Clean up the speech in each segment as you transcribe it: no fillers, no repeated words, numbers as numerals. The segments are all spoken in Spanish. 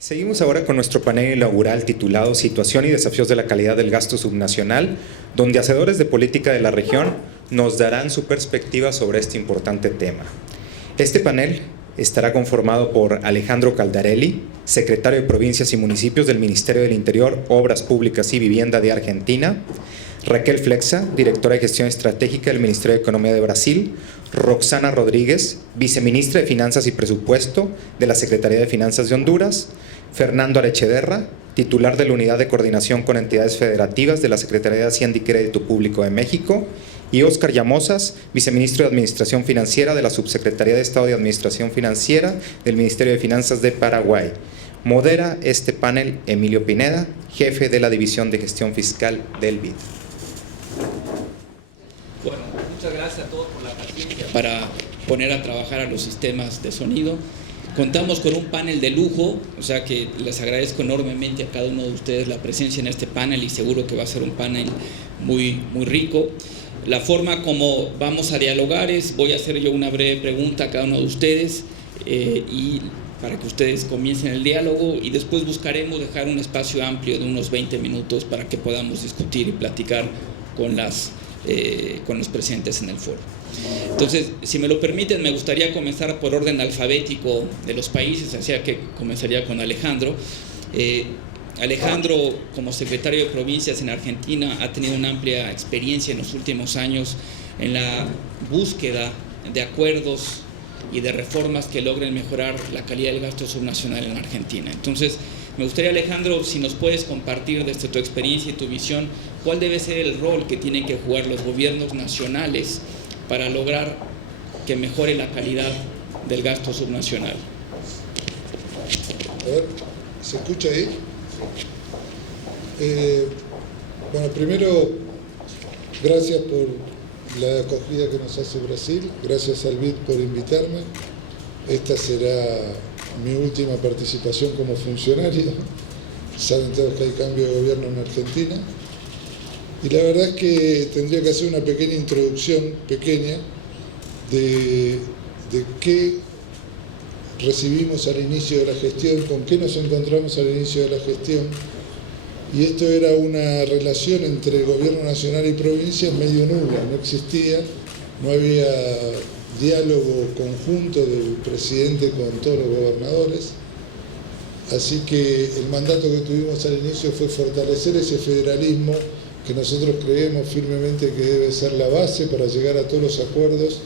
Seguimos ahora con nuestro panel inaugural titulado Situación y desafíos de la calidad del gasto subnacional, donde hacedores de política de la región nos darán su perspectiva sobre este importante tema. Este panel estará conformado por Alejandro Caldarelli, secretario de Provincias y Municipios del Ministerio del Interior, Obras Públicas y Vivienda de Argentina; Raquel Flexa, directora de Gestión Estratégica del Ministerio de Economía de Brasil; Roxana Rodríguez, viceministra de Finanzas y Presupuesto de la Secretaría de Finanzas de Honduras; Fernando Arechederra, titular de la Unidad de Coordinación con Entidades Federativas de la Secretaría de Hacienda y Crédito Público de México; y Óscar Llamosas, viceministro de Administración Financiera de la Subsecretaría de Estado de Administración Financiera del Ministerio de Finanzas de Paraguay. Modera este panel Emilio Pineda, jefe de la División de Gestión Fiscal del BID. Bueno, muchas gracias a todos por la paciencia para poner a trabajar a los sistemas de sonido. Contamos con un panel de lujo, o sea que les agradezco enormemente a cada uno de ustedes la presencia en este panel y seguro que va a ser un panel muy rico. La forma como vamos a dialogar es, voy a hacer yo una breve pregunta a cada uno de ustedes y para que ustedes comiencen el diálogo, y después buscaremos dejar un espacio amplio de unos 20 minutos para que podamos discutir y platicar con los presentes en el foro. Entonces, si me lo permiten, me gustaría comenzar por orden alfabético de los países, así que comenzaría con Alejandro. Alejandro, como secretario de Provincias en Argentina, ha tenido una amplia experiencia en los últimos años en la búsqueda de acuerdos y de reformas que logren mejorar la calidad del gasto subnacional en Argentina. Entonces, me gustaría, Alejandro, si nos puedes compartir desde tu experiencia y tu visión, cuál debe ser el rol que tienen que jugar los gobiernos nacionales para lograr que mejore la calidad del gasto subnacional. A ver, ¿se escucha ahí? Bueno, primero, gracias por la acogida que nos hace Brasil, gracias al BID por invitarme. Esta será mi última participación como funcionario. Saben todos que hay cambio de gobierno en Argentina. Y la verdad es que tendría que hacer una pequeña introducción, de qué recibimos al inicio de la gestión, con qué nos encontramos al inicio de la gestión. Y esto era una relación entre gobierno nacional y provincias medio nula, no existía, no había diálogo conjunto del presidente con todos los gobernadores. Así que el mandato que tuvimos al inicio fue fortalecer ese federalismo que nosotros creemos firmemente que debe ser la base para llegar a todos los acuerdos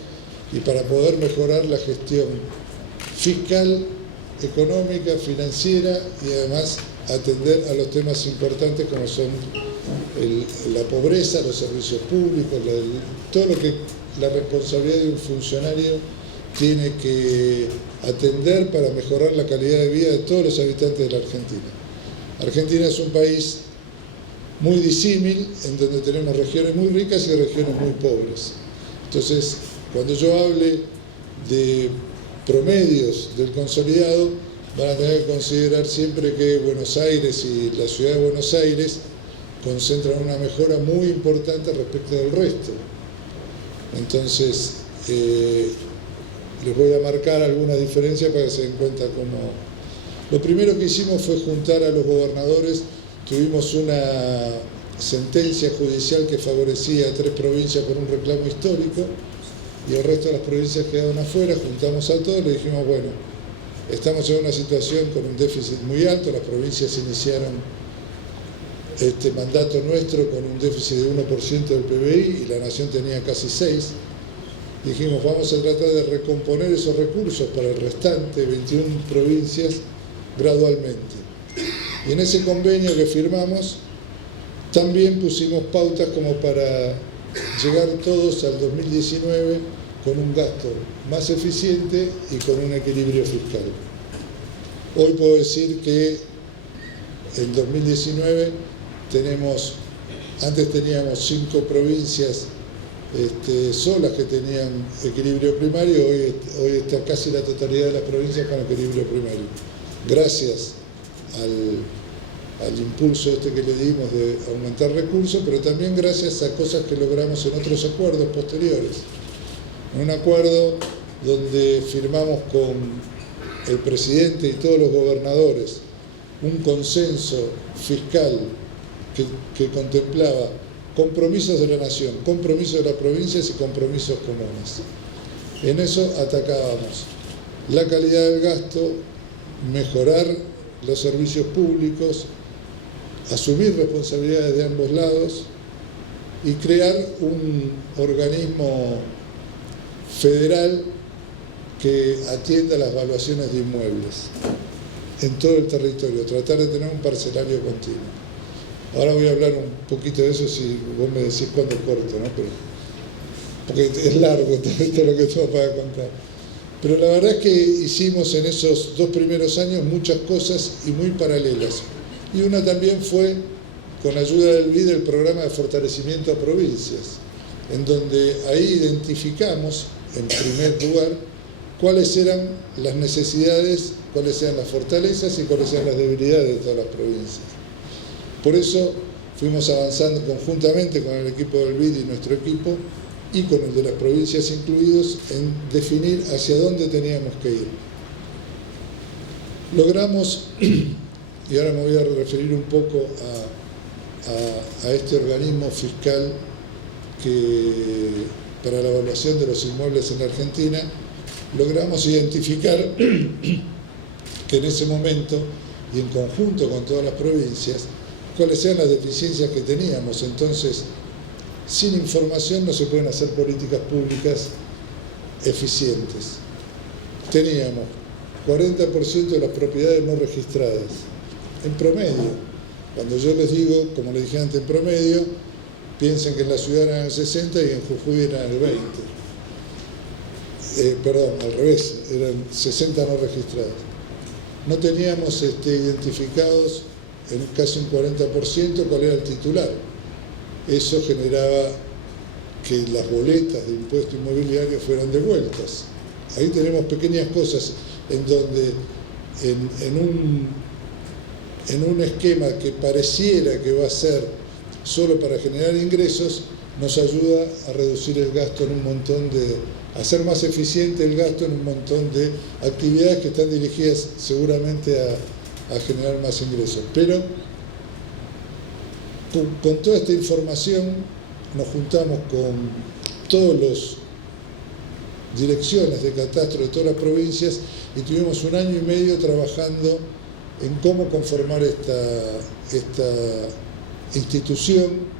y para poder mejorar la gestión fiscal, económica, financiera y además atender a los temas importantes como son la pobreza, los servicios públicos, todo lo que la responsabilidad de un funcionario tiene que atender para mejorar la calidad de vida de todos los habitantes de la Argentina. Argentina es un país muy disímil, en donde tenemos regiones muy ricas y regiones muy pobres. Entonces, cuando yo hable de promedios del consolidado, van a tener que considerar siempre que Buenos Aires y la ciudad de Buenos Aires concentran una mejora muy importante respecto del resto. Entonces, les voy a marcar algunas diferencias para que se den cuenta cómo. Lo primero que hicimos fue juntar a los gobernadores. Tuvimos una sentencia judicial que favorecía a 3 provincias por un reclamo histórico y el resto de las provincias quedaron afuera. Juntamos a todos y le dijimos, bueno, estamos en una situación con un déficit muy alto. Las provincias iniciaron este mandato nuestro con un déficit de 1% del PBI y la nación tenía casi 6%. Dijimos, vamos a tratar de recomponer esos recursos para el restante 21 provincias gradualmente. Y en ese convenio que firmamos también pusimos pautas como para llegar todos al 2019 con un gasto más eficiente y con un equilibrio fiscal. Hoy puedo decir que en 2019 antes teníamos 5 provincias solas que tenían equilibrio primario, hoy está casi la totalidad de las provincias con equilibrio primario. Gracias al impulso que le dimos de aumentar recursos, pero también gracias a cosas que logramos en otros acuerdos posteriores. Un acuerdo donde firmamos con el presidente y todos los gobernadores un consenso fiscal que contemplaba compromisos de la nación, compromisos de las provincias y compromisos comunes. En eso atacábamos la calidad del gasto, mejorar los servicios públicos, asumir responsabilidades de ambos lados y crear un organismo federal que atienda las evaluaciones de inmuebles en todo el territorio, tratar de tener un parcelario continuo. Ahora voy a hablar un poquito de eso si vos me decís cuándo corto, ¿no? Porque es largo todo lo que tengo para contar. Pero la verdad es que hicimos en esos 2 primeros años muchas cosas y muy paralelas. Y una también fue, con ayuda del BID, el programa de fortalecimiento a provincias, en donde ahí identificamos, en primer lugar, cuáles eran las necesidades, cuáles eran las fortalezas y cuáles eran las debilidades de todas las provincias. Por eso fuimos avanzando conjuntamente con el equipo del BID y nuestro equipo, y con el de las provincias incluidos, en definir hacia dónde teníamos que ir. Logramos, y ahora me voy a referir un poco a este organismo fiscal para la evaluación de los inmuebles en la Argentina, logramos identificar que en ese momento, y en conjunto con todas las provincias, cuáles eran las deficiencias que teníamos. Entonces, sin información no se pueden hacer políticas públicas eficientes. Teníamos 40% de las propiedades no registradas, en promedio. Cuando yo les digo, como les dije antes, en promedio, piensen que en la ciudad eran el 60 y en Jujuy eran el 20. Perdón, al revés, eran 60 no registradas. No teníamos identificados en casi un 40% cuál era el titular. Eso generaba que las boletas de impuesto inmobiliario fueran devueltas. Ahí tenemos pequeñas cosas en donde en un esquema que pareciera que va a ser solo para generar ingresos, nos ayuda a reducir el gasto en un montón a hacer más eficiente el gasto en un montón de actividades que están dirigidas seguramente a generar más ingresos. Pero con toda esta información nos juntamos con todas las direcciones de catastro de todas las provincias y tuvimos 1 año y medio trabajando en cómo conformar esta institución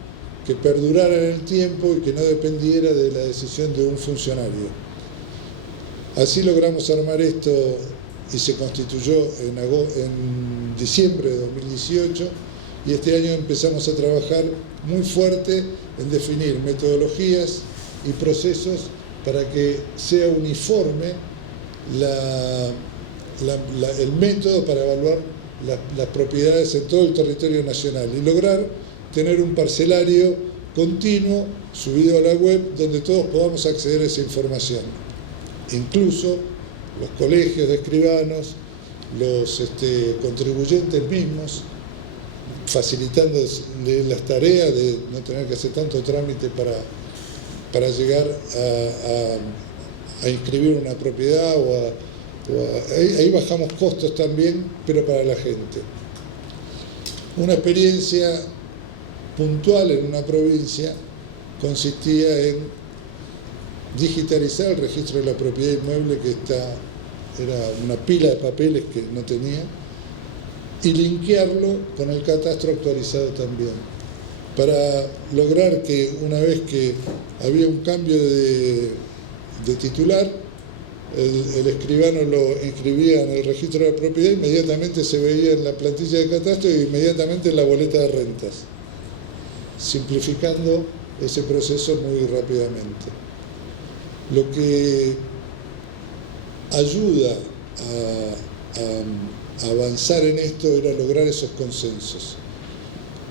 que perdurara en el tiempo y que no dependiera de la decisión de un funcionario. Así logramos armar esto y se constituyó en diciembre de 2018. Y este año empezamos a trabajar muy fuerte en definir metodologías y procesos para que sea uniforme el método para evaluar las propiedades en todo el territorio nacional y lograr tener un parcelario continuo subido a la web donde todos podamos acceder a esa información. Incluso los colegios de escribanos, los contribuyentes mismos, facilitando las tareas de no tener que hacer tanto trámite para llegar a inscribir una propiedad ahí bajamos costos también, pero para la gente. Una experiencia puntual en una provincia consistía en digitalizar el registro de la propiedad inmueble era una pila de papeles que no tenía, y linkearlo con el catastro actualizado también, para lograr que una vez que había un cambio de titular, el escribano lo inscribía en el registro de la propiedad, inmediatamente se veía en la plantilla de catastro y inmediatamente en la boleta de rentas, simplificando ese proceso muy rápidamente. Lo que ayuda a avanzar en esto era lograr esos consensos.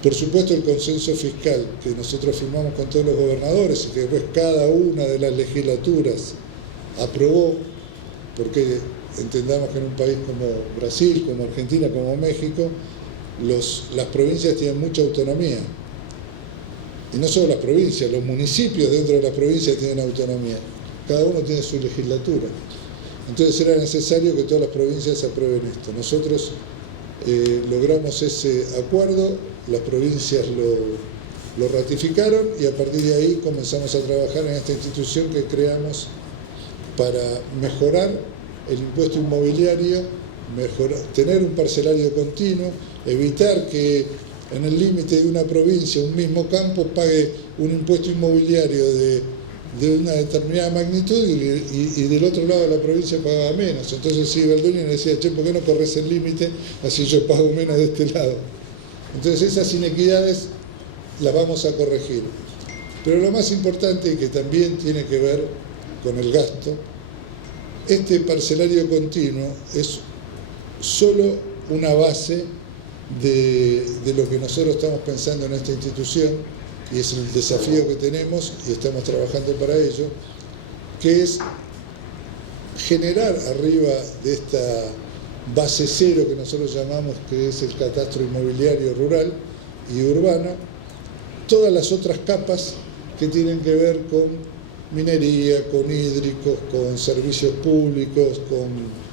Por supuesto, el consenso fiscal que nosotros firmamos con todos los gobernadores y que después cada una de las legislaturas aprobó, porque entendamos que en un país como Brasil, como Argentina, como México, las provincias tienen mucha autonomía. Y no solo las provincias, los municipios dentro de las provincias tienen autonomía. Cada uno tiene su legislatura. Entonces era necesario que todas las provincias aprueben esto. Nosotros logramos ese acuerdo, las provincias lo ratificaron y a partir de ahí comenzamos a trabajar en esta institución que creamos para mejorar el impuesto inmobiliario, tener un parcelario continuo, evitar que en el límite de una provincia, un mismo campo, pague un impuesto inmobiliario de una determinada magnitud y del otro lado de la provincia pagaba menos. Entonces si iba el dueño y le decía, che, ¿por qué no corres el límite? Así yo pago menos de este lado. Entonces esas inequidades las vamos a corregir. Pero lo más importante, y que también tiene que ver con el gasto, este parcelario continuo es solo una base de lo que nosotros estamos pensando en esta institución, y es el desafío que tenemos y estamos trabajando para ello, que es generar arriba de esta base cero que nosotros llamamos, que es el catastro inmobiliario rural y urbano, todas las otras capas que tienen que ver con minería, con hídricos, con servicios públicos, con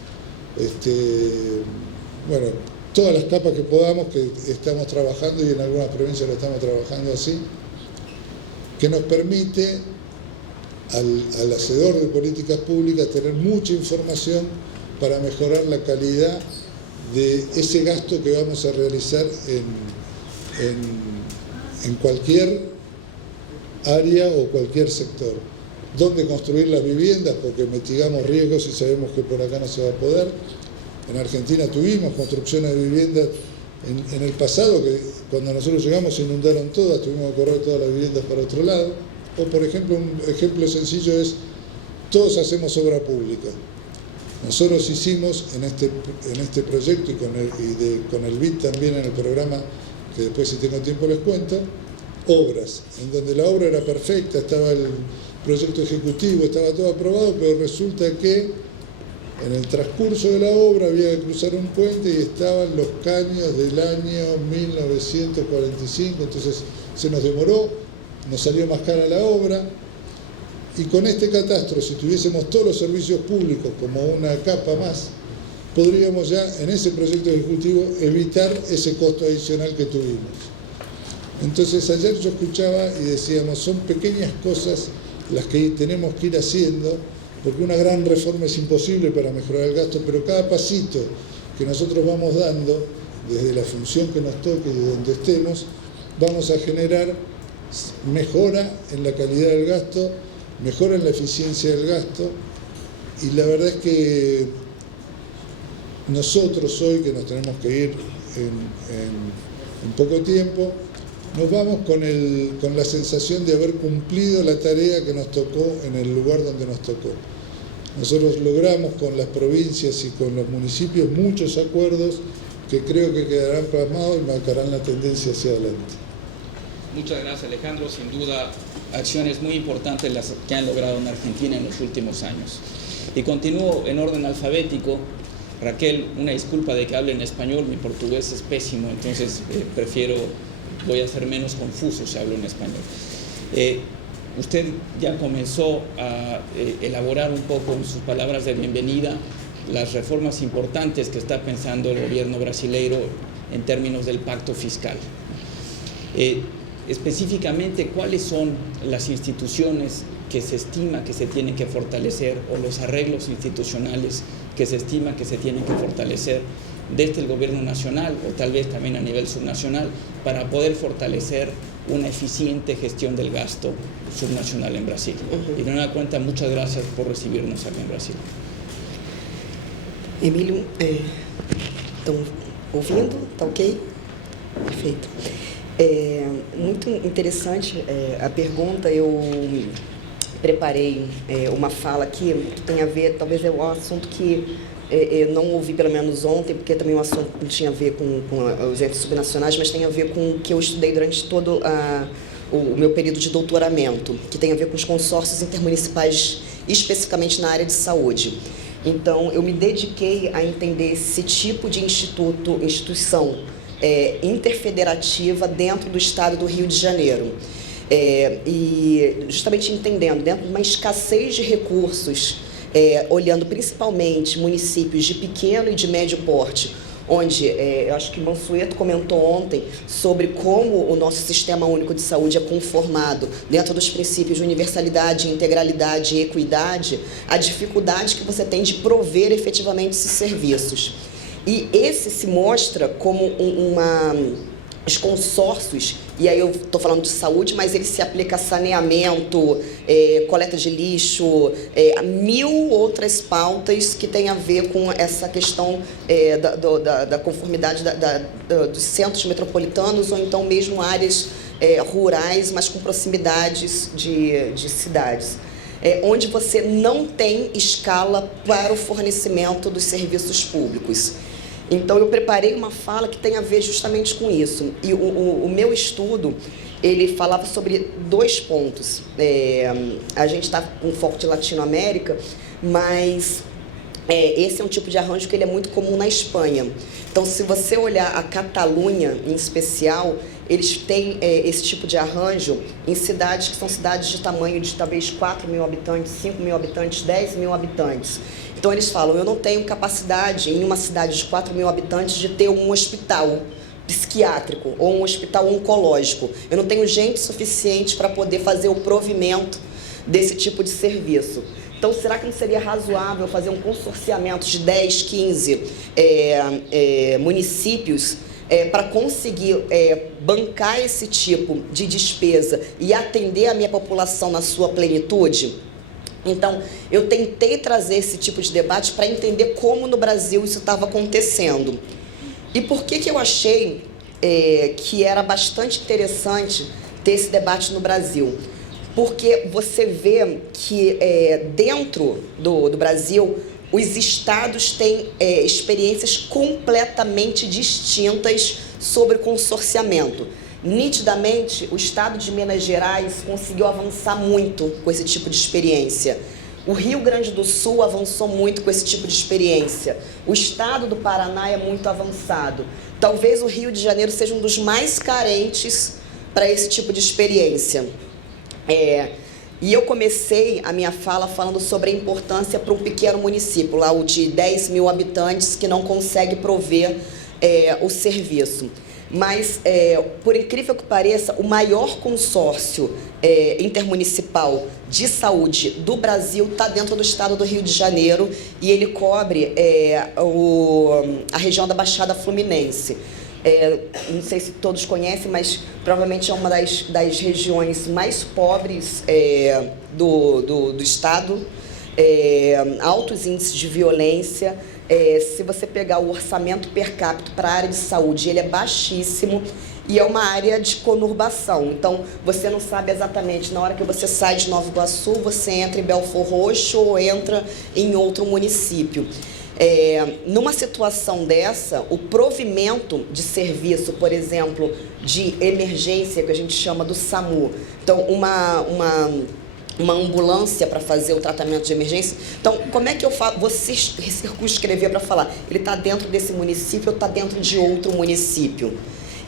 todas las capas que podamos, que estamos trabajando y en algunas provincias lo estamos trabajando así, que nos permite al hacedor de políticas públicas tener mucha información para mejorar la calidad de ese gasto que vamos a realizar en cualquier área o cualquier sector. Dónde construir las viviendas, porque mitigamos riesgos y sabemos que por acá no se va a poder. En Argentina tuvimos construcciones de viviendas en el pasado, que cuando nosotros llegamos se inundaron todas, tuvimos que correr todas las viviendas para otro lado. O por ejemplo, un ejemplo sencillo es, todos hacemos obra pública. Nosotros hicimos en este proyecto y con el BID también en el programa, que después si tengo tiempo les cuento, obras, en donde la obra era perfecta, estaba el proyecto ejecutivo, estaba todo aprobado, pero resulta que en el transcurso de la obra había que cruzar un puente y estaban los caños del año 1945, entonces se nos demoró, nos salió más cara la obra, y con este catastro, si tuviésemos todos los servicios públicos como una capa más, podríamos ya en ese proyecto ejecutivo evitar ese costo adicional que tuvimos. Entonces ayer yo escuchaba y decíamos, son pequeñas cosas las que tenemos que ir haciendo, porque una gran reforma es imposible para mejorar el gasto, pero cada pasito que nosotros vamos dando, desde la función que nos toque y de donde estemos, vamos a generar mejora en la calidad del gasto, mejora en la eficiencia del gasto, y la verdad es que nosotros hoy, que nos tenemos que ir en poco tiempo, nos vamos con la sensación de haber cumplido la tarea que nos tocó en el lugar donde nos tocó. Nosotros logramos con las provincias y con los municipios muchos acuerdos que creo que quedarán plasmados y marcarán la tendencia hacia adelante. Muchas gracias, Alejandro. Sin duda, acciones muy importantes las que han logrado en Argentina en los últimos años. Y continúo en orden alfabético. Raquel, una disculpa de que hable en español, mi portugués es pésimo, entonces voy a ser menos confuso si hablo en español. Usted ya comenzó a elaborar un poco en sus palabras de bienvenida las reformas importantes que está pensando el gobierno brasileiro en términos del pacto fiscal. Específicamente, ¿cuáles son las instituciones que se estima que se tienen que fortalecer o los arreglos institucionales que se estima que se tienen que fortalecer desde el gobierno nacional o tal vez también a nivel subnacional para poder fortalecer una eficiente gestión del gasto subnacional en Brasil? Y de nueva cuenta, muchas gracias por recibirnos aquí en Brasil. Emílio, estão ouvindo? Está ok? Perfeito. Muito interessante a pergunta. Eu preparei uma fala aqui que tem a ver, talvez é um assunto que eu não ouvi pelo menos ontem, porque também o assunto não tinha a ver com os entes subnacionais, mas tem a ver com o que eu estudei durante todo o meu período de doutoramento, que tem a ver com os consórcios intermunicipais, especificamente na área de saúde. Então, eu me dediquei a entender esse tipo de instituição interfederativa dentro do estado do Rio de Janeiro. E justamente entendendo, dentro de uma escassez de recursos, olhando principalmente municípios de pequeno e de médio porte, onde eu acho que Mansueto comentou ontem sobre como o nosso Sistema Único de Saúde é conformado dentro dos princípios de universalidade, integralidade e equidade, a dificuldade que você tem de prover efetivamente esses serviços. E esse se mostra como os consórcios, e aí eu estou falando de saúde, mas ele se aplica a saneamento, coleta de lixo, a 1000 outras pautas que têm a ver com essa questão da conformidade dos centros metropolitanos ou então mesmo áreas rurais, mas com proximidades de cidades. Onde você não tem escala para o fornecimento dos serviços públicos. Então, eu preparei uma fala que tem a ver justamente com isso. E o meu estudo, ele falava sobre 2 pontos. A gente está com foco de Latinoamérica, mas esse é um tipo de arranjo que ele é muito comum na Espanha. Então, se você olhar a Catalunha, em especial, eles têm esse tipo de arranjo em cidades que são cidades de tamanho de talvez 4.000 habitantes, 5.000 habitantes, 10.000 habitantes. Então, eles falam, eu não tenho capacidade em uma cidade de 4.000 habitantes de ter um hospital psiquiátrico ou um hospital oncológico. Eu não tenho gente suficiente para poder fazer o provimento desse tipo de serviço. Então, será que não seria razoável fazer um consorciamento de 10, 15 municípios para conseguir bancar esse tipo de despesa e atender a minha população na sua plenitude? Então, eu tentei trazer esse tipo de debate para entender como no Brasil isso estava acontecendo. E por que eu achei que era bastante interessante ter esse debate no Brasil? Porque você vê que dentro do Brasil, os estados têm experiências completamente distintas sobre consorciamento. Nitidamente, o estado de Minas Gerais conseguiu avançar muito com esse tipo de experiência. O Rio Grande do Sul avançou muito com esse tipo de experiência. O estado do Paraná é muito avançado. Talvez o Rio de Janeiro seja um dos mais carentes para esse tipo de experiência. E eu comecei a minha fala falando sobre a importância para um pequeno município, lá o de 10.000 habitantes, que não consegue prover o serviço. Mas, por incrível que pareça, o maior consórcio intermunicipal de saúde do Brasil está dentro do estado do Rio de Janeiro e ele cobre a região da Baixada Fluminense. Não sei se todos conhecem, mas provavelmente é uma das regiões mais pobres do estado, altos índices de violência. Se você pegar o orçamento per capita para a área de saúde, ele é baixíssimo e é uma área de conurbação. Então, você não sabe exatamente, na hora que você sai de Nova Iguaçu, você entra em Belfor Roxo ou entra em outro município. Numa situação dessa, o provimento de serviço, por exemplo, de emergência, que a gente chama do SAMU, então uma ambulância para fazer o tratamento de emergência. Então, como é que eu vou circunscrever para falar? Ele está dentro desse município ou está dentro de outro município?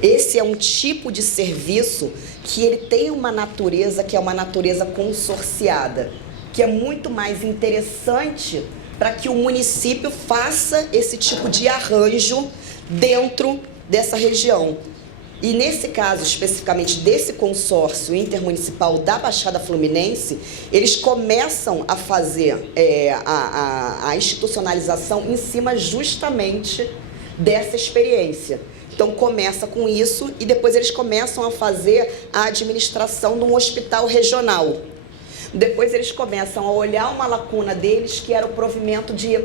Esse é um tipo de serviço que ele tem uma natureza que é uma natureza consorciada, que é muito mais interessante para que o município faça esse tipo de arranjo dentro dessa região. E nesse caso, especificamente desse consórcio intermunicipal da Baixada Fluminense, eles começam a fazer a institucionalização em cima justamente dessa experiência. Então, começa com isso e depois eles começam a fazer a administração de um hospital regional. Depois eles começam a olhar uma lacuna deles, que era o provimento de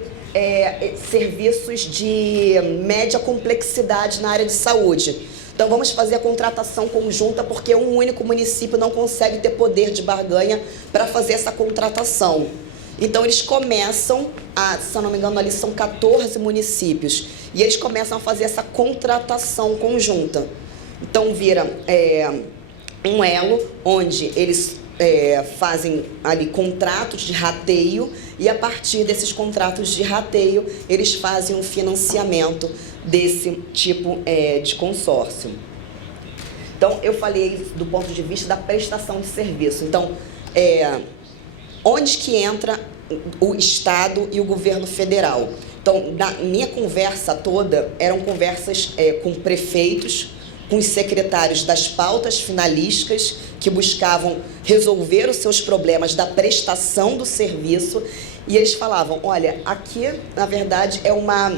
serviços de média complexidade na área de saúde. Então, vamos fazer a contratação conjunta, porque um único município não consegue ter poder de barganha para fazer essa contratação. Então, eles começam, se eu não me engano, ali são 14 municípios, e eles começam a fazer essa contratação conjunta. Então, vira um elo onde eles fazem ali contratos de rateio, e a partir desses contratos de rateio, eles fazem um financiamento desse tipo de consórcio. Então, eu falei do ponto de vista da prestação de serviço. Então, onde que entra o Estado e o governo federal? Então, na minha conversa toda, eram conversas com prefeitos, com os secretários das pautas finalísticas, que buscavam resolver os seus problemas da prestação do serviço, e eles falavam, olha, aqui, na verdade, é uma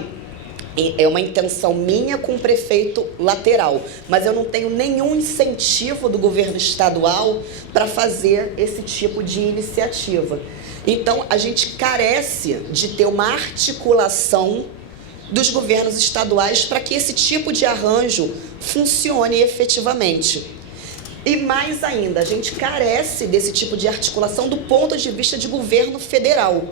intenção minha com o prefeito lateral, mas eu não tenho nenhum incentivo do governo estadual para fazer esse tipo de iniciativa. Então, a gente carece de ter uma articulação dos governos estaduais para que esse tipo de arranjo funcione efetivamente. E mais ainda, a gente carece desse tipo de articulação do ponto de vista de governo federal.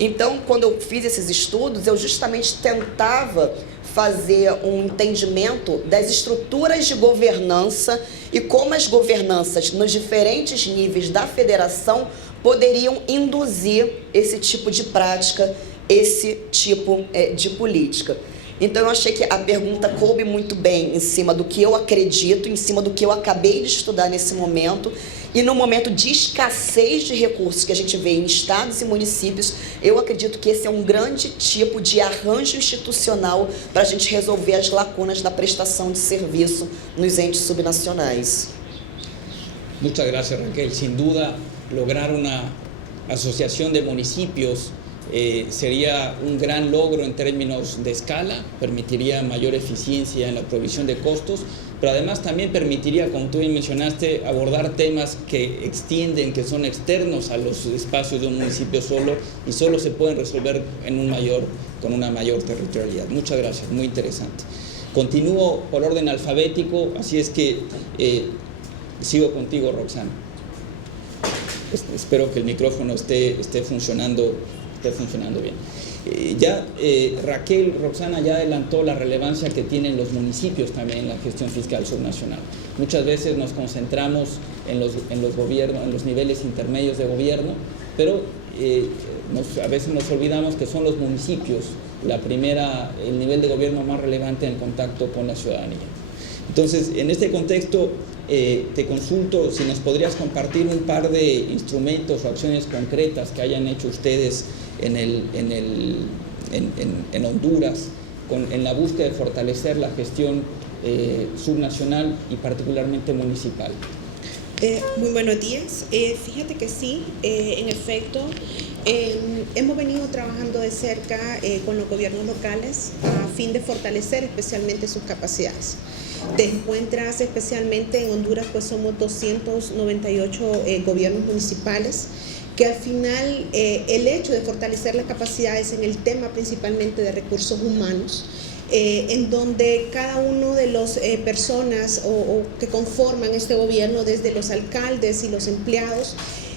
Então, quando eu fiz esses estudos, eu justamente tentava fazer um entendimento das estruturas de governança e como as governanças nos diferentes níveis da federação poderiam induzir esse tipo de prática, esse tipo de política. Então, eu achei que a pergunta coube muito bem em cima do que eu acredito, em cima do que eu acabei de estudar nesse momento, e no momento de escassez de recursos que a gente vê em estados e municípios, eu acredito que esse é um grande tipo de arranjo institucional para a gente resolver as lacunas da prestação de serviço nos entes subnacionais. Muchas gracias, Raquel. Sin duda, lograr una asociación de municipios sería un gran logro en términos de escala, permitiría mayor eficiencia en la provisión de costos, pero además también permitiría, como tú bien mencionaste, abordar temas que extienden, que son externos a los espacios de un municipio solo y solo se pueden resolver con una mayor territorialidad. Muchas gracias, muy interesante. Continúo por orden alfabético, así es que sigo contigo, Roxana. Espero que el micrófono esté funcionando bien. Raquel, Roxana ya adelantó la relevancia que tienen los municipios también en la gestión fiscal subnacional. Muchas veces nos concentramos en los gobiernos, en los niveles intermedios de gobierno, pero a veces nos olvidamos que son los municipios el nivel de gobierno más relevante en contacto con la ciudadanía. Entonces, en este contexto, te consulto si nos podrías compartir un par de instrumentos o acciones concretas que hayan hecho ustedes en Honduras en la búsqueda de fortalecer la gestión subnacional y particularmente municipal. Muy buenos días. Fíjate que sí, en efecto, hemos venido trabajando de cerca con los gobiernos locales a fin de fortalecer especialmente sus capacidades. Te encuentras especialmente en Honduras, pues somos 298 gobiernos municipales, que al final el hecho de fortalecer las capacidades en el tema principalmente de recursos humanos, en donde cada uno de las personas o que conforman este gobierno, desde los alcaldes y los empleados,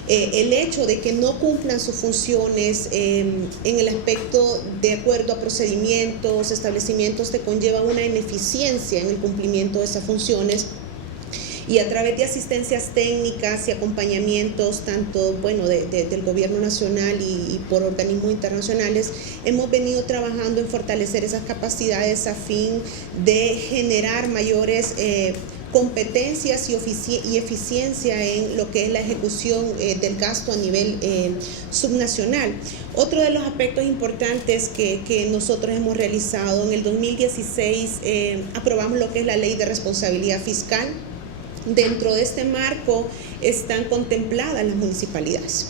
el hecho de que no cumplan sus funciones en el aspecto de acuerdo a procedimientos, establecimientos, te conlleva una ineficiencia en el cumplimiento de esas funciones. Y a través de asistencias técnicas y acompañamientos, tanto del gobierno nacional y por organismos internacionales, hemos venido trabajando en fortalecer esas capacidades a fin de generar mayores competencias y eficiencia en lo que es la ejecución del gasto a nivel subnacional. Otro de los aspectos importantes que nosotros hemos realizado, en el 2016 aprobamos lo que es la Ley de Responsabilidad Fiscal. Dentro de este marco están contempladas las municipalidades.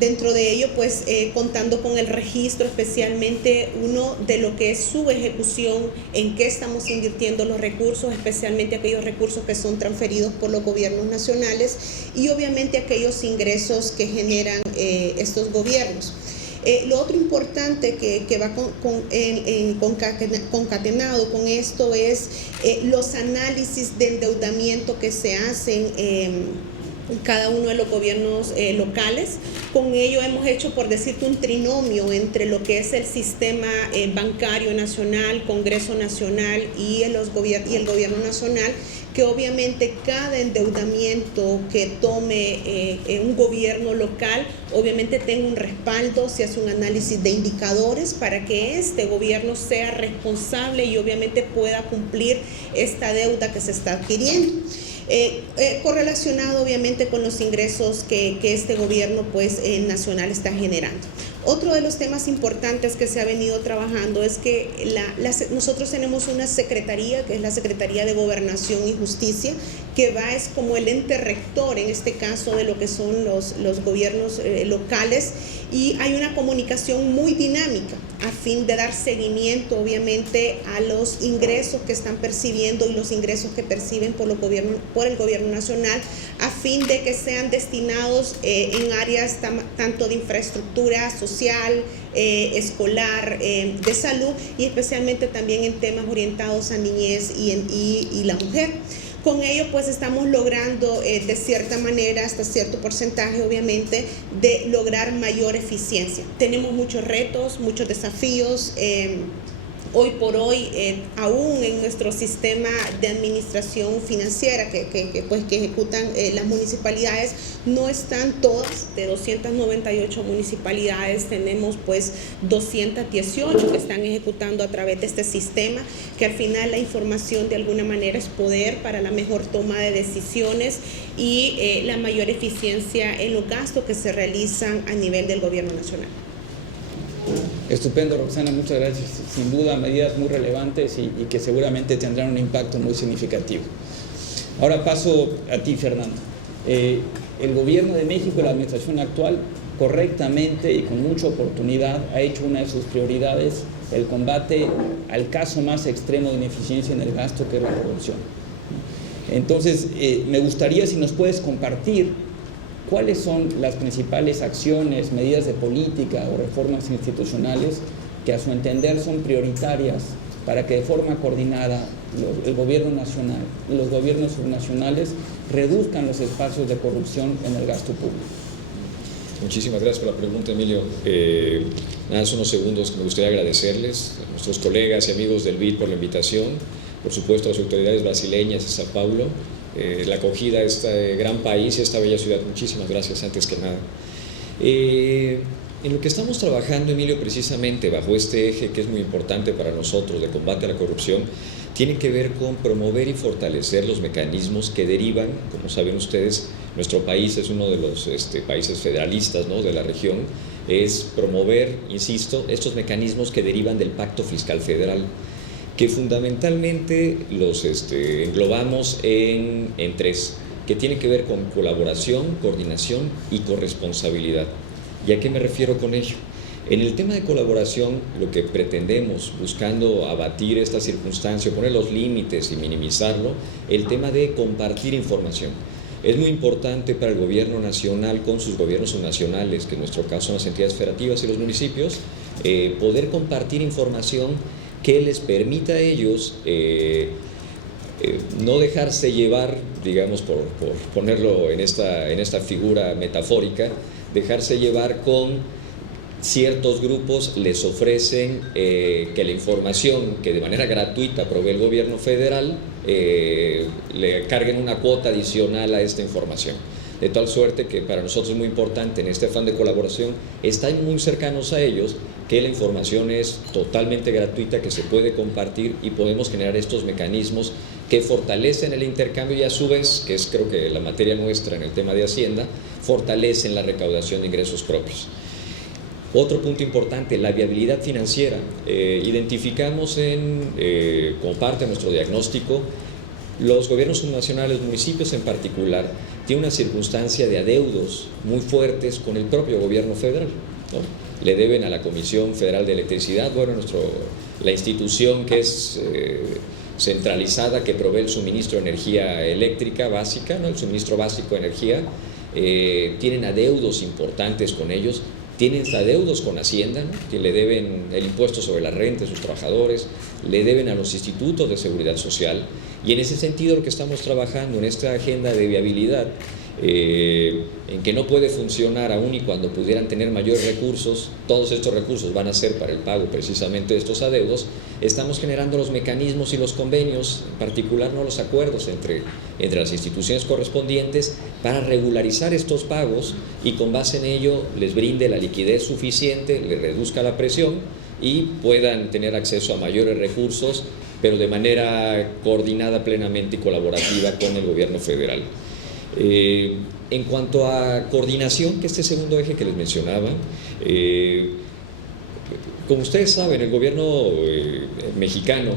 Dentro de ello, pues contando con el registro, especialmente uno de lo que es su ejecución, en qué estamos invirtiendo los recursos, especialmente aquellos recursos que son transferidos por los gobiernos nacionales y obviamente aquellos ingresos que generan estos gobiernos. Lo otro importante que va concatenado con esto es los análisis de endeudamiento que se hacen cada uno de los gobiernos locales. Con ello hemos hecho, por decirte, un trinomio entre lo que es el sistema bancario nacional, Congreso Nacional y el gobierno nacional, que obviamente cada endeudamiento que tome un gobierno local, obviamente tenga un respaldo, se hace un análisis de indicadores para que este gobierno sea responsable y obviamente pueda cumplir esta deuda que se está adquiriendo. Correlacionado obviamente con los ingresos que este gobierno nacional está generando. Otro de los temas importantes que se ha venido trabajando es que nosotros tenemos una secretaría, que es la Secretaría de Gobernación y Justicia, que es como el ente rector, en este caso, de lo que son los gobiernos locales, y hay una comunicación muy dinámica a fin de dar seguimiento, obviamente, a los ingresos que están percibiendo y los ingresos que perciben por el gobierno nacional, a fin de que sean destinados en áreas tanto de infraestructura social, escolar, de salud, y especialmente también en temas orientados a niñez y la mujer. Con ello, pues estamos logrando de cierta manera, hasta cierto porcentaje obviamente, de lograr mayor eficiencia. Tenemos muchos retos, muchos desafíos. Hoy por hoy, aún en nuestro sistema de administración financiera que ejecutan las municipalidades, no están todas. De 298 municipalidades tenemos pues 218 que están ejecutando a través de este sistema, que al final la información de alguna manera es poder para la mejor toma de decisiones y la mayor eficiencia en los gastos que se realizan a nivel del gobierno nacional. Estupendo, Roxana, muchas gracias. Sin duda, medidas muy relevantes y que seguramente tendrán un impacto muy significativo. Ahora paso a ti, Fernando. El Gobierno de México, la administración actual, correctamente y con mucha oportunidad, ha hecho una de sus prioridades el combate al caso más extremo de ineficiencia en el gasto, que es la corrupción. Entonces, me gustaría si nos puedes compartir ¿cuáles son las principales acciones, medidas de política o reformas institucionales que a su entender son prioritarias para que de forma coordinada el gobierno nacional y los gobiernos subnacionales reduzcan los espacios de corrupción en el gasto público? Muchísimas gracias por la pregunta, Emilio. Nada más unos segundos que me gustaría agradecerles a nuestros colegas y amigos del BID por la invitación, por supuesto a las autoridades brasileñas de Sao Paulo, la acogida a este gran país y a esta bella ciudad. Muchísimas gracias antes que nada. En lo que estamos trabajando, Emilio, precisamente bajo este eje que es muy importante para nosotros de combate a la corrupción, tiene que ver con promover y fortalecer los mecanismos que derivan. Como saben ustedes, nuestro país es uno de los países federalistas, ¿no?, de la región. Es promover, insisto, estos mecanismos que derivan del Pacto Fiscal Federal, que fundamentalmente los englobamos en tres, que tienen que ver con colaboración, coordinación y corresponsabilidad. ¿Y a qué me refiero con ello? En el tema de colaboración, lo que pretendemos, buscando abatir esta circunstancia, poner los límites y minimizarlo, el tema de compartir información. Es muy importante para el gobierno nacional con sus gobiernos subnacionales, que en nuestro caso son las entidades federativas y los municipios, poder compartir información que les permita a ellos no dejarse llevar, digamos, por ponerlo en esta figura metafórica, dejarse llevar con ciertos grupos les ofrecen que la información que de manera gratuita provee el gobierno federal le carguen una cuota adicional a esta información. De tal suerte que para nosotros es muy importante en este afán de colaboración estar muy cercanos a ellos, que la información es totalmente gratuita, que se puede compartir y podemos generar estos mecanismos que fortalecen el intercambio y a su vez, que es creo que la materia nuestra en el tema de Hacienda, fortalecen la recaudación de ingresos propios. Otro punto importante, la viabilidad financiera. Identificamos como parte de nuestro diagnóstico, los gobiernos subnacionales, municipios en particular, tienen una circunstancia de adeudos muy fuertes con el propio gobierno federal, ¿no? Le deben a la Comisión Federal de Electricidad, bueno, la institución que es centralizada, que provee el suministro de energía eléctrica básica, ¿no?, el suministro básico de energía, tienen adeudos importantes con ellos. Tienen adeudos con Hacienda, ¿no?, que le deben el impuesto sobre la renta de sus trabajadores, le deben a los institutos de seguridad social, y en ese sentido lo que estamos trabajando en esta agenda de viabilidad, en que no puede funcionar aún y cuando pudieran tener mayores recursos, todos estos recursos van a ser para el pago precisamente de estos adeudos. Estamos generando los mecanismos y los convenios, en particular no los acuerdos entre las instituciones correspondientes, para regularizar estos pagos y con base en ello les brinde la liquidez suficiente, les reduzca la presión y puedan tener acceso a mayores recursos, pero de manera coordinada plenamente y colaborativa con el gobierno federal. En En cuanto a coordinación, que este segundo eje que les mencionaba, como ustedes saben, el gobierno mexicano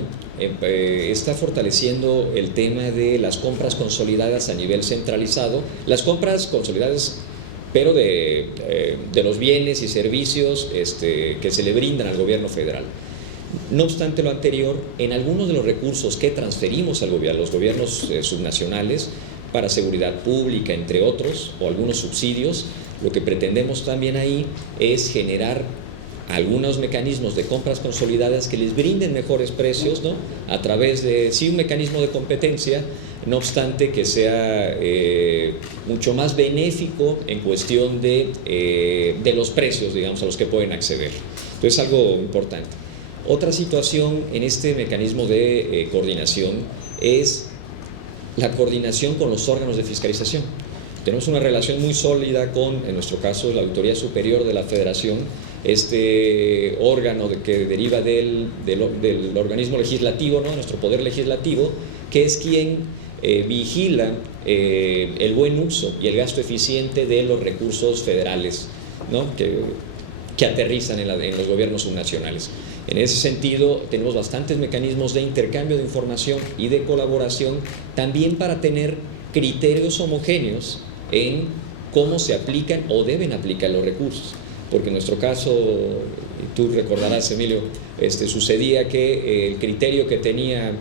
está fortaleciendo el tema de las compras consolidadas a nivel centralizado, las compras consolidadas pero de los bienes y servicios que se le brindan al gobierno federal. No obstante lo anterior, en algunos de los recursos que transferimos al gobierno, los gobiernos subnacionales, para seguridad pública, entre otros, o algunos subsidios, lo que pretendemos también ahí es generar algunos mecanismos de compras consolidadas que les brinden mejores precios, ¿no? A través de, sí, un mecanismo de competencia, no obstante que sea mucho más benéfico en cuestión de los precios, digamos, a los que pueden acceder. Entonces, algo importante. Otra situación en este mecanismo de coordinación es la coordinación con los órganos de fiscalización. Tenemos una relación muy sólida con, en nuestro caso, la Auditoría Superior de la Federación, este órgano que deriva del organismo legislativo, ¿no? Nuestro poder legislativo, que es quien vigila el buen uso y el gasto eficiente de los recursos federales, ¿no? que aterrizan en los gobiernos subnacionales. En ese sentido, tenemos bastantes mecanismos de intercambio de información y de colaboración, también para tener criterios homogéneos en cómo se aplican o deben aplicar los recursos. Porque en nuestro caso, tú recordarás, Emilio, sucedía que el criterio que tenía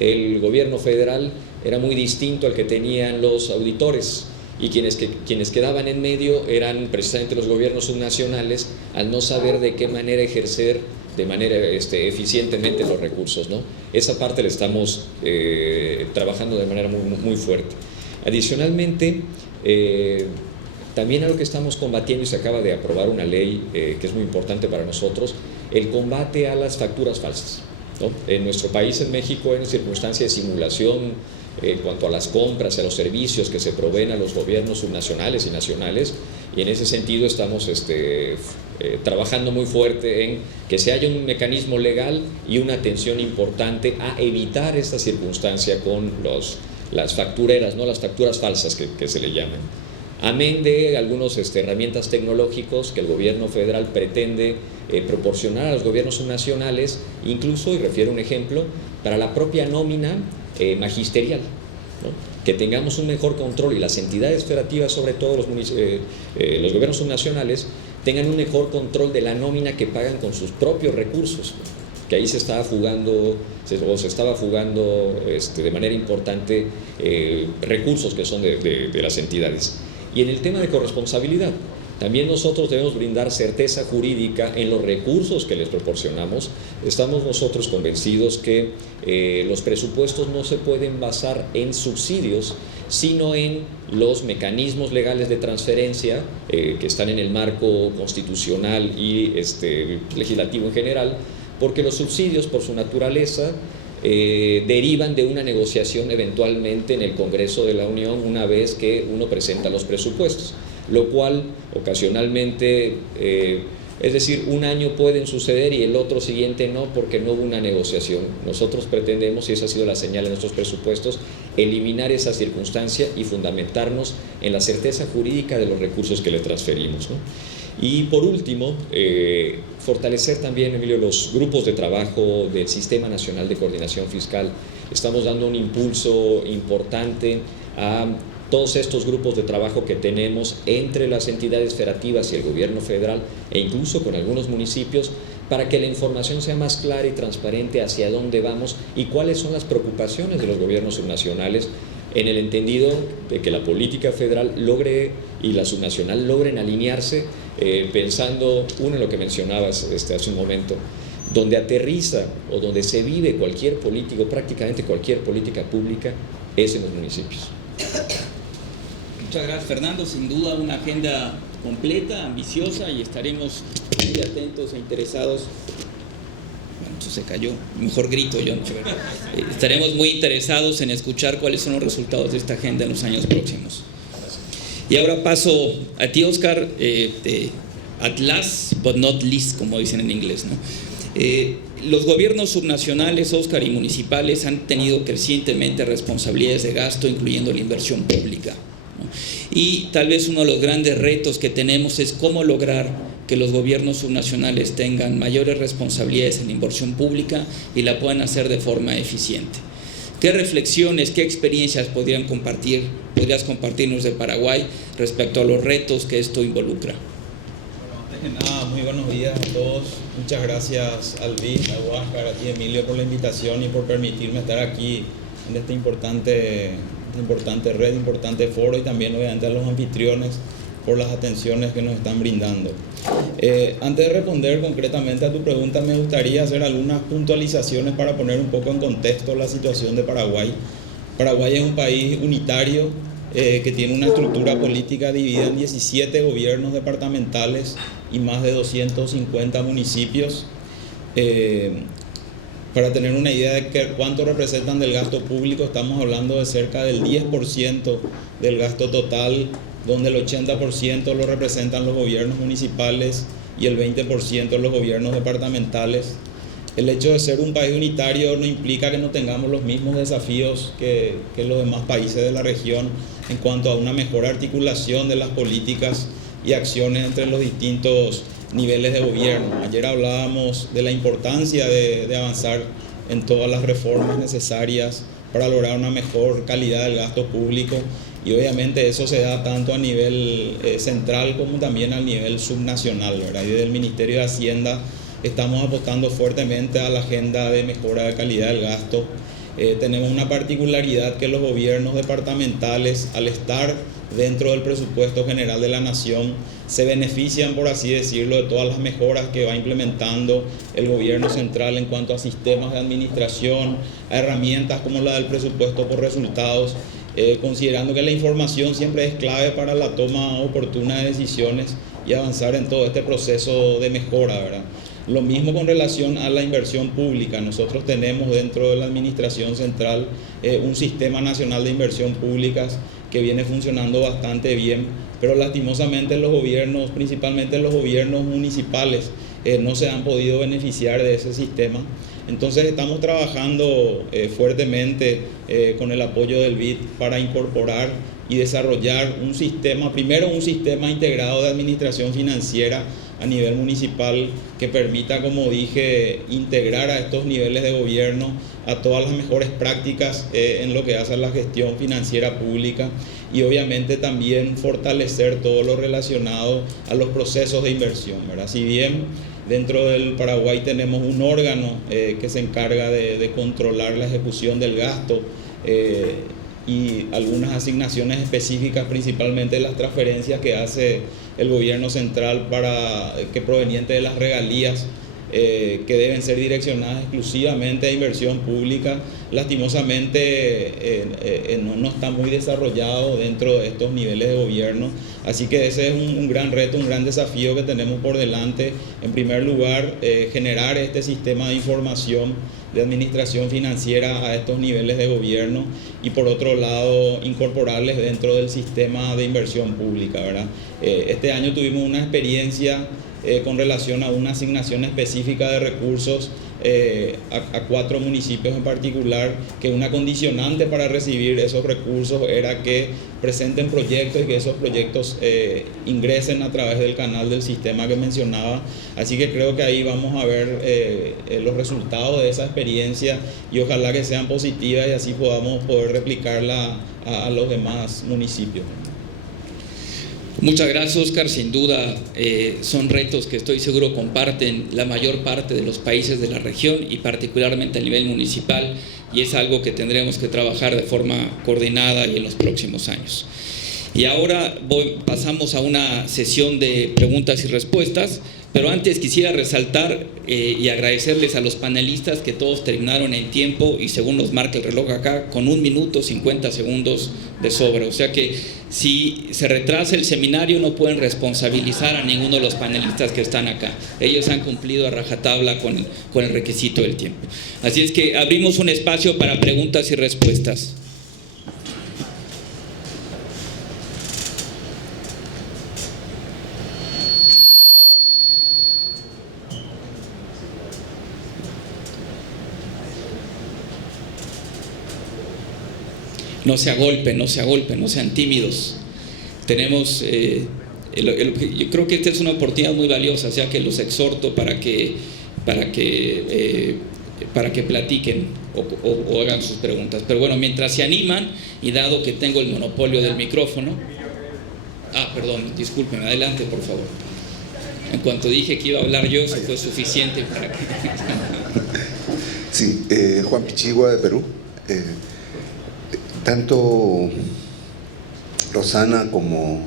el gobierno federal era muy distinto al que tenían los auditores, y quienes quedaban en medio eran precisamente los gobiernos subnacionales, al no saber de qué manera ejercer de manera eficientemente los recursos, ¿no? Esa parte la estamos trabajando de manera muy, muy fuerte. Adicionalmente, también algo que estamos combatiendo, y se acaba de aprobar una ley que es muy importante para nosotros, el combate a las facturas falsas, ¿no? En nuestro país, en México, en circunstancia de simulación en cuanto a las compras y a los servicios que se proveen a los gobiernos subnacionales y nacionales, y en ese sentido estamos trabajando muy fuerte en que se haya un mecanismo legal y una atención importante a evitar esta circunstancia con las factureras, ¿no? Las facturas falsas que se le llaman. Amén de algunas herramientas tecnológicas que el gobierno federal pretende proporcionar a los gobiernos subnacionales, incluso, y refiero a un ejemplo, para la propia nómina magisterial, ¿no? Que tengamos un mejor control y las entidades federativas, sobre todo los gobiernos subnacionales, tengan un mejor control de la nómina que pagan con sus propios recursos, que ahí se estaba fugando de manera importante recursos que son de las entidades. Y en el tema de corresponsabilidad, también nosotros debemos brindar certeza jurídica en los recursos que les proporcionamos. Estamos nosotros convencidos que los presupuestos no se pueden basar en subsidios, sino en los mecanismos legales de transferencia que están en el marco constitucional y legislativo en general, porque los subsidios, por su naturaleza, derivan de una negociación eventualmente en el Congreso de la Unión una vez que uno presenta los presupuestos, lo cual ocasionalmente, es decir, un año pueden suceder y el otro siguiente no, porque no hubo una negociación. Nosotros pretendemos, y esa ha sido la señal de nuestros presupuestos, eliminar esa circunstancia y fundamentarnos en la certeza jurídica de los recursos que le transferimos, ¿no? Y por último, fortalecer también, Emilio, los grupos de trabajo del Sistema Nacional de Coordinación Fiscal. Estamos dando un impulso importante a todos estos grupos de trabajo que tenemos entre las entidades federativas y el gobierno federal, e incluso con algunos municipios, para que la información sea más clara y transparente hacia dónde vamos y cuáles son las preocupaciones de los gobiernos subnacionales, en el entendido de que la política federal logre y la subnacional logren alinearse, pensando, uno, en lo que mencionabas hace un momento, donde aterriza o donde se vive cualquier político, prácticamente cualquier política pública, es en los municipios. Muchas gracias, Fernando. Sin duda una agenda completa, ambiciosa, y estaremos muy atentos e interesados. Bueno, eso se cayó, mejor grito yo. Estaremos muy interesados en escuchar cuáles son los resultados de esta agenda en los años próximos. Y ahora paso a ti, Oscar, at last but not least, como dicen en inglés, ¿no? Los gobiernos subnacionales, Oscar, y municipales han tenido crecientemente responsabilidades de gasto, incluyendo la inversión pública, ¿no? Y tal vez uno de los grandes retos que tenemos es cómo lograr que los gobiernos subnacionales tengan mayores responsabilidades en inversión pública y la puedan hacer de forma eficiente. ¿Qué reflexiones, qué experiencias podrías compartirnos de Paraguay respecto a los retos que esto involucra? Bueno, antes que nada, muy buenos días a todos. Muchas gracias a Alvin, a Huáscar, a ti Emilio por la invitación y por permitirme estar aquí en esta importante red, importante foro, y también obviamente a los anfitriones por las atenciones que nos están brindando. Antes de responder concretamente a tu pregunta, me gustaría hacer algunas puntualizaciones para poner un poco en contexto la situación de Paraguay. Paraguay es un país unitario que tiene una estructura política dividida en 17 gobiernos departamentales y más de 250 municipios. Para tener una idea de cuánto representan del gasto público, estamos hablando de cerca del 10% del gasto total, donde el 80% lo representan los gobiernos municipales y el 20% los gobiernos departamentales. El hecho de ser un país unitario no implica que no tengamos los mismos desafíos que los demás países de la región en cuanto a una mejor articulación de las políticas y acciones entre los distintos niveles de gobierno. Ayer hablábamos de la importancia de avanzar en todas las reformas necesarias para lograr una mejor calidad del gasto público, y obviamente eso se da tanto a nivel central como también al nivel subnacional, ¿verdad? Y desde el Ministerio de Hacienda estamos apostando fuertemente a la agenda de mejora de calidad del gasto. Tenemos una particularidad que los gobiernos departamentales, al estar dentro del presupuesto general de la nación, se benefician, por así decirlo, de todas las mejoras que va implementando el gobierno central en cuanto a sistemas de administración, a herramientas como la del presupuesto por resultados, considerando que la información siempre es clave para la toma oportuna de decisiones y avanzar en todo este proceso de mejora, ¿verdad? Lo mismo con relación a la inversión pública. Nosotros tenemos dentro de la administración central un sistema nacional de inversión públicas que viene funcionando bastante bien, pero lastimosamente los gobiernos, principalmente los gobiernos municipales, no se han podido beneficiar de ese sistema. Entonces estamos trabajando fuertemente con el apoyo del BID para incorporar y desarrollar un sistema, primero un sistema integrado de administración financiera a nivel municipal que permita, como dije, integrar a estos niveles de gobierno a todas las mejores prácticas en lo que hace a la gestión financiera pública, y obviamente también fortalecer todo lo relacionado a los procesos de inversión, ¿verdad? Si bien dentro del Paraguay tenemos un órgano que se encarga de controlar la ejecución del gasto y algunas asignaciones específicas, principalmente las transferencias que hace el gobierno central que provenientes de las regalías, que deben ser direccionadas exclusivamente a inversión pública, lastimosamente no está muy desarrollado dentro de estos niveles de gobierno. Así que ese es un gran reto, un gran desafío que tenemos por delante. En primer lugar, generar este sistema de información de administración financiera a estos niveles de gobierno, y por otro lado incorporarles dentro del sistema de inversión pública, ¿verdad? Este año tuvimos una experiencia con relación a una asignación específica de recursos a 4 municipios en particular, que una condicionante para recibir esos recursos era que presenten proyectos y que esos proyectos ingresen a través del canal del sistema que mencionaba. Así que creo que ahí vamos a ver los resultados de esa experiencia, y ojalá que sean positivas y así podamos poder replicarla a los demás municipios. Muchas gracias, Oscar. Sin duda son retos que estoy seguro comparten la mayor parte de los países de la región y particularmente a nivel municipal, y es algo que tendremos que trabajar de forma coordinada y en los próximos años. Y ahora pasamos a una sesión de preguntas y respuestas, pero antes quisiera resaltar y agradecerles a los panelistas que todos terminaron en tiempo y, según nos marca el reloj acá, con 1 minuto 50 segundos de sobra. O sea que si se retrasa el seminario no pueden responsabilizar a ninguno de los panelistas que están acá. Ellos han cumplido a rajatabla con el requisito del tiempo. Así es que abrimos un espacio para preguntas y respuestas. No se agolpen, no sean tímidos. tenemos, yo creo que esta es una oportunidad muy valiosa, o sea que los exhorto para que platiquen o hagan sus preguntas. Pero bueno, mientras se animan, y dado que tengo el monopolio del micrófono, perdón, discúlpenme, adelante por favor. En cuanto dije que iba a hablar yo, eso fue suficiente para que... Sí, Juan Pichigua de Perú. Tanto Roxana como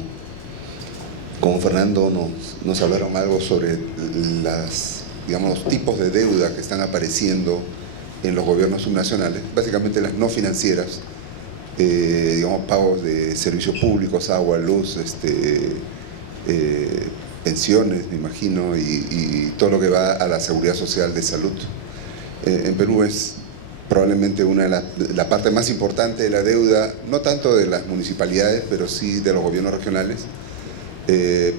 Fernando nos hablaron algo sobre los tipos de deuda que están apareciendo en los gobiernos subnacionales, básicamente las no financieras, pagos de servicios públicos, agua, luz, pensiones, me imagino, y todo lo que va a la seguridad social de salud. En Perú es probablemente la parte más importante de la deuda, no tanto de las municipalidades, pero sí de los gobiernos regionales,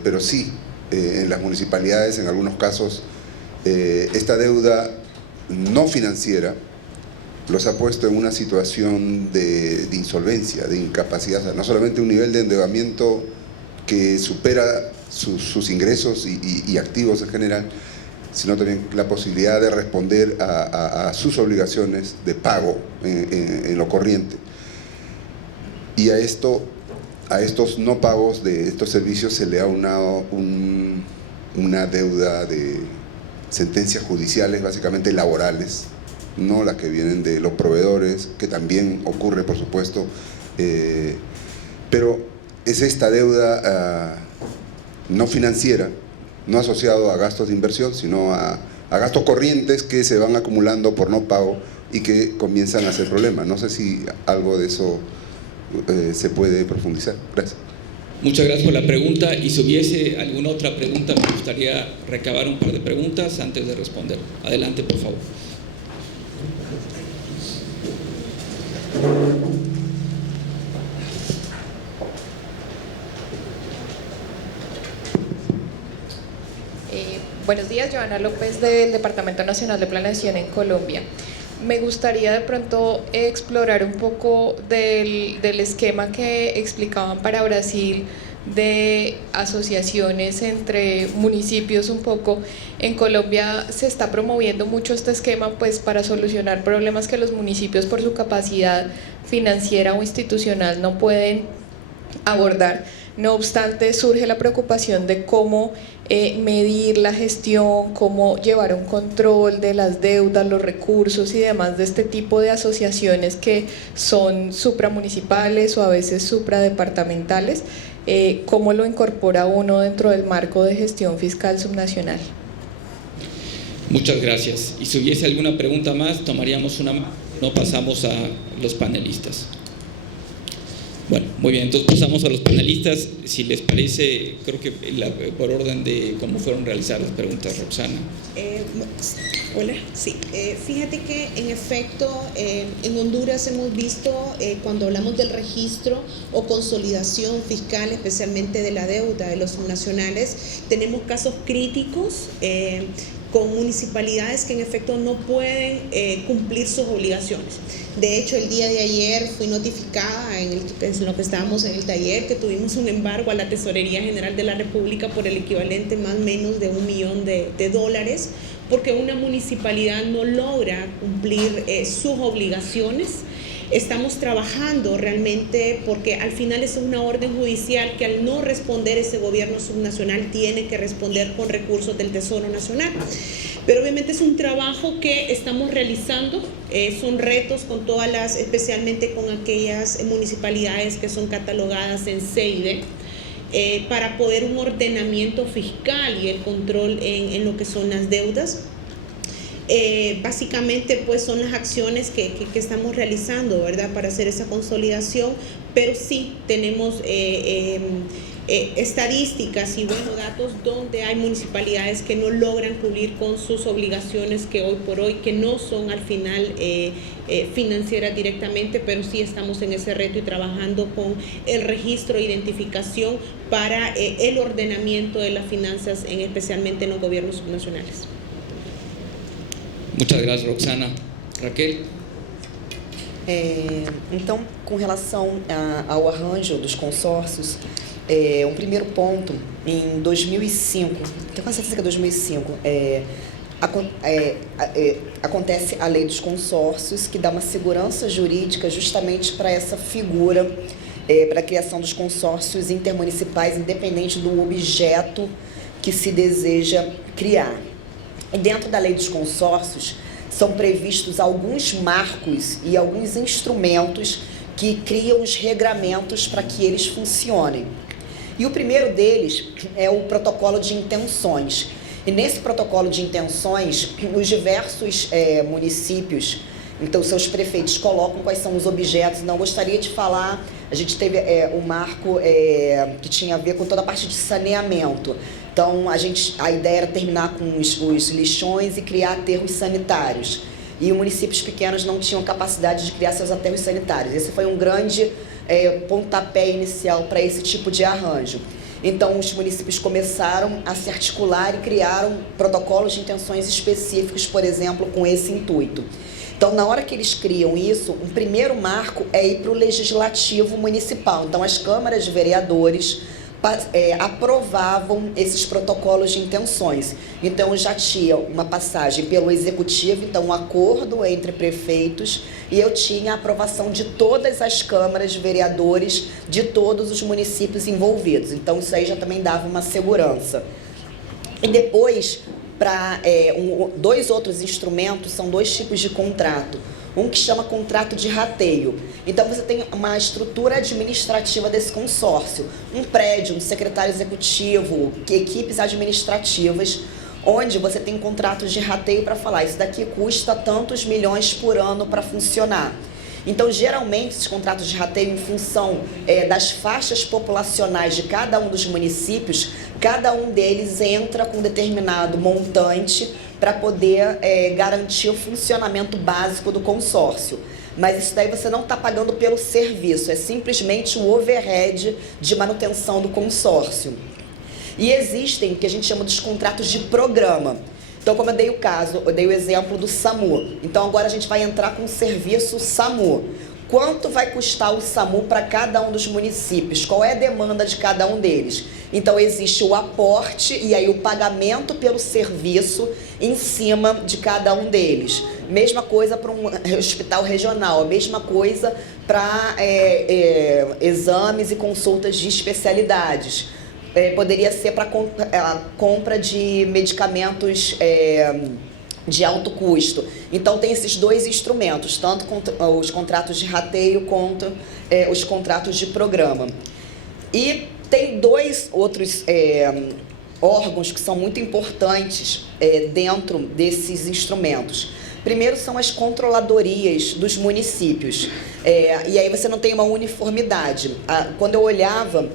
pero sí, en las municipalidades, en algunos casos, esta deuda no financiera los ha puesto en una situación de insolvencia, de incapacidad, o sea, no solamente un nivel de endeudamiento que supera sus ingresos y activos en general, sino también la posibilidad de responder a sus obligaciones de pago en lo corriente. Y a estos no pagos de estos servicios se le ha unado una deuda de sentencias judiciales, básicamente laborales, no las que vienen de los proveedores, que también ocurre, por supuesto, pero es esta deuda no financiera, no asociado a gastos de inversión, sino a gastos corrientes que se van acumulando por no pago y que comienzan a ser problemas. No sé si algo de eso se puede profundizar. Gracias. Muchas gracias por la pregunta, y si hubiese alguna otra pregunta me gustaría recabar un par de preguntas antes de responder. Adelante, por favor. Buenos días, Joana López del Departamento Nacional de Planeación en Colombia. Me gustaría de pronto explorar un poco del esquema que explicaban para Brasil de asociaciones entre municipios un poco. En Colombia se está promoviendo mucho este esquema pues para solucionar problemas que los municipios por su capacidad financiera o institucional no pueden abordar. No obstante, surge la preocupación de cómo medir la gestión, cómo llevar un control de las deudas, los recursos y demás de este tipo de asociaciones que son supramunicipales o a veces supradepartamentales. ¿Cómo lo incorpora uno dentro del marco de gestión fiscal subnacional? Muchas gracias. Y si hubiese alguna pregunta más, tomaríamos una, no pasamos a los panelistas. Bueno, muy bien, entonces pasamos a los panelistas. Si les parece, creo que por orden de cómo fueron realizadas las preguntas, Roxana. Hola, sí. Fíjate que en efecto en Honduras hemos visto cuando hablamos del registro o consolidación fiscal, especialmente de la deuda de los subnacionales, tenemos casos críticos con municipalidades que en efecto no pueden cumplir sus obligaciones. De hecho, el día de ayer fui notificada en lo que estábamos en el taller que tuvimos un embargo a la Tesorería General de la República por el equivalente más o menos de $1 millón porque una municipalidad no logra cumplir sus obligaciones. Estamos trabajando realmente porque al final es una orden judicial que al no responder ese gobierno subnacional tiene que responder con recursos del Tesoro Nacional. Pero obviamente es un trabajo que estamos realizando, son retos con todas las, especialmente con aquellas municipalidades que son catalogadas en CIDE, para poder un ordenamiento fiscal y el control en lo que son las deudas. Básicamente pues son las acciones que estamos realizando, ¿verdad?, para hacer esa consolidación, pero sí tenemos estadísticas y datos donde hay municipalidades que no logran cumplir con sus obligaciones que hoy por hoy, que no son al final financieras directamente, pero sí estamos en ese reto y trabajando con el registro e identificación para el ordenamiento de las finanzas, especialmente en los gobiernos subnacionales. Muchas gracias, Roxana. Raquel? Então, com relação ao arranjo dos consórcios, Um primeiro ponto, em 2005, tenho quase certeza que é 2005, acontece a lei dos consórcios, que dá uma segurança jurídica justamente para essa figura, para a criação dos consórcios intermunicipais, independente do objeto que se deseja criar. E dentro da lei dos consórcios, são previstos alguns marcos e alguns instrumentos que criam os regramentos para que eles funcionem. E o primeiro deles é o protocolo de intenções. E nesse protocolo de intenções, os diversos municípios, então seus prefeitos colocam quais são os objetos. Não gostaria de falar, a gente teve um marco que tinha a ver com toda a parte de saneamento. Então, a ideia era terminar com os lixões e criar aterros sanitários. E municípios pequenos não tinham capacidade de criar seus aterros sanitários. Esse foi um grande pontapé inicial para esse tipo de arranjo. Então, os municípios começaram a se articular e criaram protocolos de intenções específicos, por exemplo, com esse intuito. Então, na hora que eles criam isso, o primeiro marco é ir para o legislativo municipal. Então, as câmaras de vereadores aprovavam esses protocolos de intenções. Então, já tinha uma passagem pelo executivo, então um acordo entre prefeitos, e eu tinha a aprovação de todas as câmaras de vereadores de todos os municípios envolvidos. Então, isso aí já também dava uma segurança. E depois, para dois outros instrumentos, são dois tipos de contrato. Um que chama contrato de rateio. Então, você tem uma estrutura administrativa desse consórcio, um prédio, um secretário executivo, equipes administrativas, onde você tem contratos de rateio para falar, isso daqui custa tantos milhões por ano para funcionar. Então, geralmente, esses contratos de rateio, em função das faixas populacionais de cada um dos municípios, cada um deles entra com um determinado montante para poder garantir o funcionamento básico do consórcio. Mas isso daí você não está pagando pelo serviço, é simplesmente o overhead de manutenção do consórcio. E existem o que a gente chama dos contratos de programa. Então, como eu dei o exemplo do SAMU. Então, agora a gente vai entrar com o serviço SAMU. Quanto vai custar o SAMU para cada um dos municípios? Qual é a demanda de cada um deles? Então, existe o aporte e aí o pagamento pelo serviço em cima de cada um deles. Mesma coisa para um hospital regional, a mesma coisa para exames e consultas de especialidades. Poderia ser para a compra de medicamentos de alto custo. Então, tem esses dois instrumentos, tanto os contratos de rateio quanto os contratos de programa. E tem dois outros órgãos que são muito importantes dentro desses instrumentos. Primeiro são as controladorias dos municípios. E aí você não tem uma uniformidade. Quando eu olhava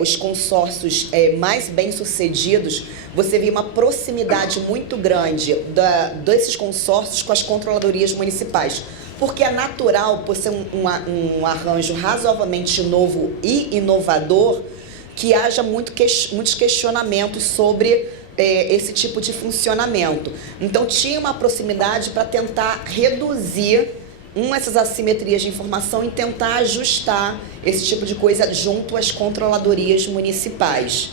os consórcios mais bem-sucedidos, você vê uma proximidade muito grande desses consórcios com as controladorias municipais, porque é natural, por ser um arranjo razoavelmente novo e inovador, que haja muitos questionamentos sobre esse tipo de funcionamento. Então, tinha uma proximidade para tentar reduzir essas assimetrias de informação e tentar ajustar esse tipo de coisa junto às controladorias municipais.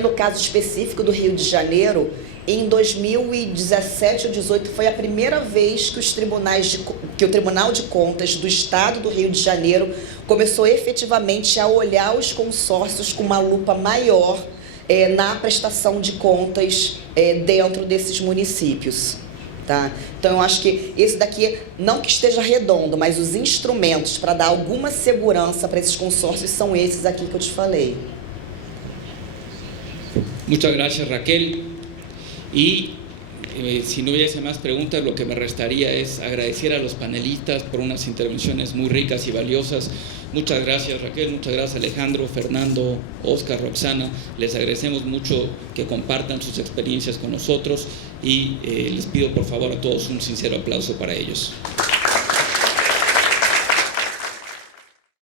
No caso específico do Rio de Janeiro, em 2017 ou 2018 foi a primeira vez que o Tribunal de Contas do Estado do Rio de Janeiro começou efetivamente a olhar os consórcios com uma lupa maior na prestação de contas dentro desses municípios. Tá? Então, eu acho que esse daqui, não que esteja redondo, mas os instrumentos para dar alguma segurança para esses consórcios são esses aqui que eu te falei. Muchas gracias, Raquel. Y si no hubiese más preguntas, lo que me restaría es agradecer a los panelistas por unas intervenciones muy ricas y valiosas. Muchas gracias, Raquel, muchas gracias, Alejandro, Fernando, Oscar, Roxana. Les agradecemos mucho que compartan sus experiencias con nosotros y les pido por favor a todos un sincero aplauso para ellos.